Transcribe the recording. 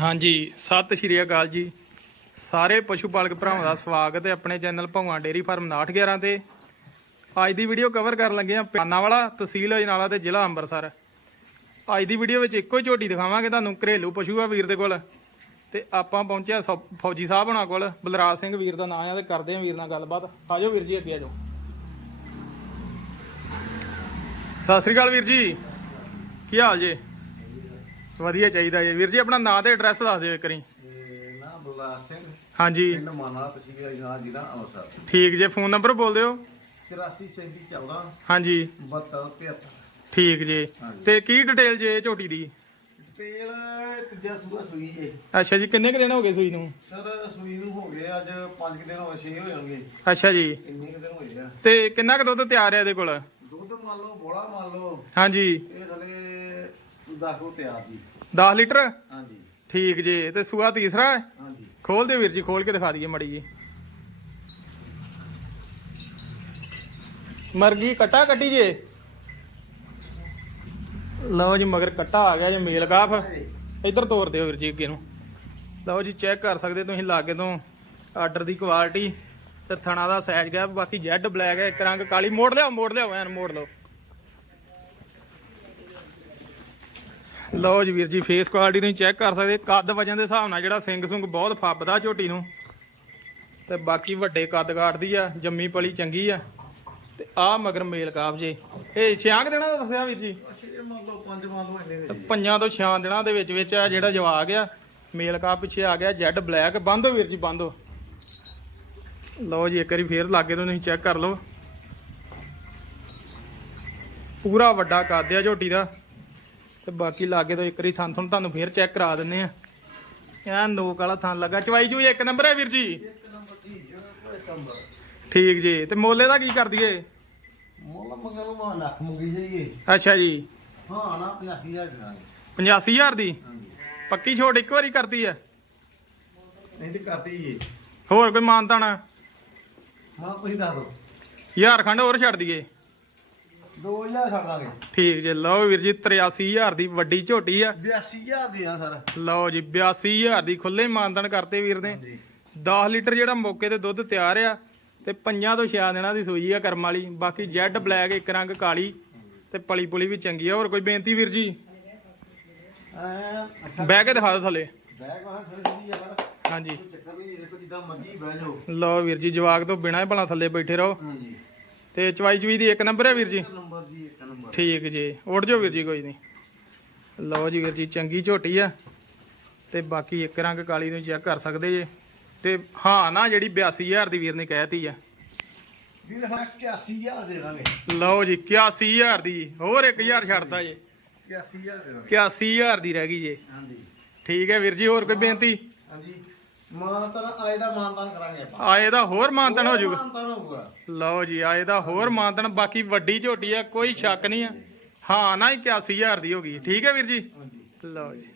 ਹਾਂਜੀ, ਸਤਿ ਸ਼੍ਰੀ ਅਕਾਲ ਜੀ। ਸਾਰੇ ਪਸ਼ੂ ਪਾਲਕ ਭਰਾਵਾਂ ਦਾ ਸਵਾਗਤ ਹੈ ਆਪਣੇ ਚੈਨਲ ਭਗਵਾਨ ਡੇਰੀ ਫਾਰਮ 911 ਤੇ। ਅੱਜ ਦੀ ਵੀਡੀਓ ਕਵਰ ਕਰਨ ਲੱਗੇ ਆ ਪਿਆਨਾ ਤਹਿਸੀਲ ਅਜਨਾਲਾ ਤੇ ਜ਼ਿਲ੍ਹਾ ਅੰਮ੍ਰਿਤਸਰ। ਅੱਜ ਦੀ ਵੀਡੀਓ ਵਿੱਚ ਇੱਕੋ ਹੀ ਝੋਟੀ ਦਿਖਾਵਾਂਗੇ, ਤੁਹਾਨੂੰ ਘਰੇਲੂ ਪਸ਼ੂ ਆ ਵੀਰ ਦੇ ਕੋਲ। ਤੇ ਆਪਾਂ ਪਹੁੰਚਿਆ ਸੌ- ਫੌਜੀ ਸਾਹਿਬ ਹੋਣਾ ਕੋਲ, ਬਲਰਾਜ ਸਿੰਘ ਵੀਰ ਦਾ ਨਾਮ ਆ ਤੇ ਕਰਦੇ ਆ ਵੀਰ ਨਾਲ ਗੱਲਬਾਤ। ਆਜੋ ਵੀਰ ਜੀ, ਅੱਗੇ ਆਜੋ ਸਤਿ ਸ੍ਰੀ ਅਕਾਲ ਵੀਰ ਜੀ, ਕੀ ਹਾਲ ਜੀ? ਵਧੀਆ ਚਾਹੀਦਾ ਜੀ। ਵੀਰ ਜੀ ਆਪਣਾ ਨਾਂ ਤੇ ਐਡਰੈਸ ਦੱਸ ਦਿਓ ਇੱਕ ਵਾਰੀ। ਤੇ ਨਾ ਬਲਰਾਜ ਸਿੰਘ ਹਾਂਜੀ। ਪਿੰਡ ਮਾਨਾ ਤਹਿਸੀਲ ਅਜਨਾਲਾ ਜ਼ਿਲ੍ਹਾ ਅੰਮ੍ਰਿਤਸਰ ਠੀਕ ਜੇ ਫੋਨ ਨੰਬਰ ਬੋਲ ਦਿਓ। 84 37 14 ਹਾਂਜੀ। 72 73 ਠੀਕ ਜੇ। ਹਾਂਜੀ। ਤੇ ਕੀ ਡਿਟੇਲ ਜੇ ਝੋਟੀ ਦੀ? ਤੇਲ ਤੀਜਾ ਸੂਆ ਸੂਈ ਜੇ। ਅੱਛਾ ਜੀ ਕਿੰਨੇ ਕੁ ਦਿਨ ਹੋ ਗਏ ਸੂਈ ਨੂੰ? ਸਰ ਸੂਈ ਨੂੰ ਹੋ ਗਏ ਅੱਜ 5 ਦਿਨ ਹੋ 6 ਹੋ ਜਾਣਗੇ। ਅੱਛਾ ਜੀ। ਇੰਨੇ ਕੁ ਦਿਨ ਹੋਏ ਆ। ਤੇ ਕਿੰਨਾ ਕੁ ਦੁੱਧ ਤਿਆਰ ਹੈ ਇਹਦੇ ਕੋਲ? ਦੁੱਧ ਮੰਨ ਲਓ ਬੋਲਾ ਮੰਨ ਲਓ। ਹਾਂਜੀ। ਇਹ ਥਲੇ ਦਾਖੋ ਤਿਆਰ ਜੀ। 10 ਲੀਟਰ? ਹਾਂਜੀ। ਠੀਕ ਜੇ ਤੇ ਸੂਆ ਤੀਸਰਾ? ਹੈ ਹਾਂਜੀ। ਖੋਲ ਦਿਓ ਵੀਰ ਜੀ ਖੋਲ ਕੇ ਦਿਖਾ ਦਈਏ ਮੜੀ ਜੀ। ਮਰਗੀ ਕਟਾ ਕੱਟੀ ਜੇ? ਲਓ ਜੀ ਮਗਰ ਕੱਟਾ ਆ ਗਿਆ ਜੇ ਮੇਲ ਕਾਫ। ਇੱਧਰ ਤੋਰ ਦਿਓ ਵੀਰ ਜੀ ਅੱਗੇ ਨੂੰ। ਲਓ ਜੀ ਚੈੱਕ ਕਰ ਸਕਦੇ ਤੁਸੀਂ ਲਾਗੇ ਤੋਂ। ਆਰਡਰ ਦੀ ਕੁਆਲਿਟੀ ਤੇ ਥਣਾ ਦਾ ਸਾਈਜ਼ ਗਿਆ ਬਾਕੀ ਜੈਡ ਬਲੈਕ ਹੈ ਇੱਕ ਰੰਗ ਕਾਲੀ। ਮੋੜ ਲਿਆਓ ਮੋੜ ਲਿਆਓ ਐਨ ਮੋੜ ਲਓ। ਲਓ ਜੀ ਵੀਰ ਜੀ ਫੇਸ ਕੁਆਲਿਟੀ ਤੁਸੀਂ ਚੈੱਕ ਕਰ ਸਕਦੇ ਕੱਦ ਵਜਨ ਦੇ ਹਿਸਾਬ ਨਾਲ ਜਿਹੜਾ ਸਿੰਘ ਸੁੰਗ ਬਹੁਤ ਫੱਬਦਾ ਝੋਟੀ ਨੂੰ। ਤੇ ਬਾਕੀ ਵੱਡੇ ਕੱਦ ਕਾਟਦੀ ਆ ਜੰਮੀ ਪਲੀ ਚੰਗੀ ਆ। ਤੇ ਆ ਮਗਰ ਮੇਲ ਕਾਫ ਜੇ। ਇਹ ਛਿਆਂਕ ਦੇਣਾ ਦਾ ਦੱਸਿਆ ਵੀਰ ਜੀ? ਪੰਜ ਤੇ ਛਿਆਂ ਦਿਨਾਂ ਦੇ ਵਿੱਚ ਵਿੱਚ ਆ ਜਿਹੜਾ ਜਵਾ ਗਿਆ ਮੇਲ ਕਾਫ ਪਿੱਛੇ ਆ ਗਿਆ ਜੈਡ ਬਲੈਕ। ਬੰਦ ਵੀਰ ਜੀ ਬੰਦ ਲਓ ਜੀ ਇੱਕ ਵਾਰੀ ਫੇਰ ਲਾਗੇ ਤੋਂ ਤੁਸੀਂ ਚੈੱਕ ਕਰ ਲਓ। ਪੂਰਾ ਵੱਡਾ ਕੱਦ ਆ ਝੋਟੀ ਦਾ। ਤੇ ਬਾਕੀ ਲਾਗੇ ਤੋਂ ਇੱਕ ਵਾਰੀ ਥਣ ਥਣ ਤੁਹਾਨੂੰ ਫੇਰ ਚੈੱਕ ਕਰਾ ਦਿੰਨੇ ਆ। ਇਹ ਨੋਕ ਵਾਲਾ ਥਣ ਲੱਗਾ। ਚਵਾਈ ਚੂਈ ਇੱਕ ਨੰਬਰ ਹੈ ਵੀਰ ਜੀ? ਠੀਕ ਜੀ। ਤੇ ਮੋਲੇ ਦਾ ਕੀ ਕਰ ਦਈਏ ਮੁੱਲ ਮੰਗਣ ਨੂੰ ਮਾ ਲੱਖ ਮੰਗੀ ਜਾਈਏ ਅੱਛਾ ਜੀ। ਹਾਂ ਨਾ 85000 ਦੇਵਾਂਗੇ 85000 ਦੀ? ਪੱਕੀ ਛੋਟ ਇੱਕ ਵਾਰੀ ਕਰਦੀ ਆ ਨਹੀਂ ਤੇ ਕਰਦੀ ਜੀ ਹੋਰ ਕੋਈ ਮਾਨਤਾ ਨਾ ਮਾਂ ਤੁਸੀਂ ਦੱਸ ਦਿਓ। ਹਜ਼ਾਰ ਖੰਡ ਹੋਰ ਛੱਡ ਦਈਏ। 2000 ਛੱਡ ਦਾਂਗੇ। ਠੀਕ ਜੇ ਲਓ ਵੀਰ ਜੀ 83000 ਦੀ ਵੱਡੀ ਝੋਟੀ ਆ। 82000 ਦੇ ਆ ਸਰ। ਲਓ ਜੀ 82000 ਦੀ ਖੁੱਲੇ ਮਾਨਦਨ ਕਰਤੇ ਵੀਰ ਨੇ। ਹਾਂਜੀ। 10 ਲੀਟਰ ਜਿਹੜਾ ਮੌਕੇ ਤੇ ਦੁੱਧ ਤਿਆਰ ਆ ਤੇ ਪੰਜਾਂ ਤੋਂ ਛਿਆ ਦਿਨਾਂ ਦੀ ਸੂਈ ਆ ਕਰਮ ਵਾਲੀ। ਬਾਕੀ ਜੈਡ ਬਲੈਕ ਇੱਕ ਰੰਗ ਕਾਲੀ ਤੇ ਪਲੀ ਪੁਲੀ ਵੀ ਚੰਗੀ ਆ। ਹੋਰ ਕੋਈ ਬੇਨਤੀ ਵੀਰ ਜੀ? ਬਹਿ ਕੇ ਦਿਖਾ ਦਿਓ ਥੱਲੇ। ਹਾਂਜੀ। ਲਓ ਵੀਰ ਜੀ ਜਵਾਕ ਤੋਂ ਬਿਨਾਂ ਹੀ ਭਲਾ ਥੱਲੇ ਬੈਠੇ ਰਹੋ। ਹਾਂਜੀ। ਤੇ ਚਵਾਈ ਚਵੀ ਦੀ ਇੱਕ ਨੰਬਰ ਹੈ ਵੀਰ ਜੀ? ਇੱਕ ਨੰਬਰ ਜੀ ਇੱਕ ਨੰਬਰ। ਠੀਕ ਜੀ ਉੱਡ ਜਾਓ ਵੀਰ ਜੀ ਕੋਈ ਨਹੀਂ। ਲਓ ਜੀ ਵੀਰ ਜੀ ਚੰਗੀ ਝੋਟੀ ਆ। ਤੇ ਬਾਕੀ ਇੱਕ ਰੰਗ ਕਾਲੀ ਨੂੰ ਚੈੱਕ ਕਰ ਸਕਦੇ ਜੇ। ਤੇ ਹਾਂ ਨਾ ਜਿਹੜੀ 82000 ਦੀ ਵੀਰ ਨੇ ਕਹਿਤੀ ਆ। ਵੀਰ ਹਾਂ 81000 ਦੇ ਦਾਂਗੇ। ਲਓ ਜੀ 81000 ਦੀ। ਹੋਰ 1000 ਛੱਡਤਾ ਜੇ। 81000 ਦੇ ਦਾਂਗੇ। 81000 ਦੀ ਰਹਿ ਗਈ ਜੇ। ਹਾਂਜੀ। ਠੀਕ ਹੈ ਵੀਰ ਜੀ ਹੋਰ ਕੋਈ ਬੇਨਤੀ? ਹਾਂਜੀ। ਮਾਨਤਨ ਆਏ ਦਾ ਮਾਨਤਨ ਕਰਾਂਗੇ ਆਪਾਂ। ਆਏ ਦਾ ਹੋਰ ਮਾਨਤਨ ਹੋ ਜਾਊਗਾ। ਮਾਨਤਨ ਹੋਊਗਾ। ਲਓ ਜੀ ਆਏ ਦਾ ਹੋਰ ਮਾਨਤਨ ਬਾਕੀ ਵੱਡੀ ਝੋਟੀ ਆ ਕੋਈ ਸ਼ੱਕ ਨਹੀਂ ਆ। ਹਾਂ ਨਾ ਹੀ 81000 ਦੀ ਹੋ ਗਈ। ਠੀਕ ਹੈ ਵੀਰ ਜੀ? ਲਓ ਜੀ।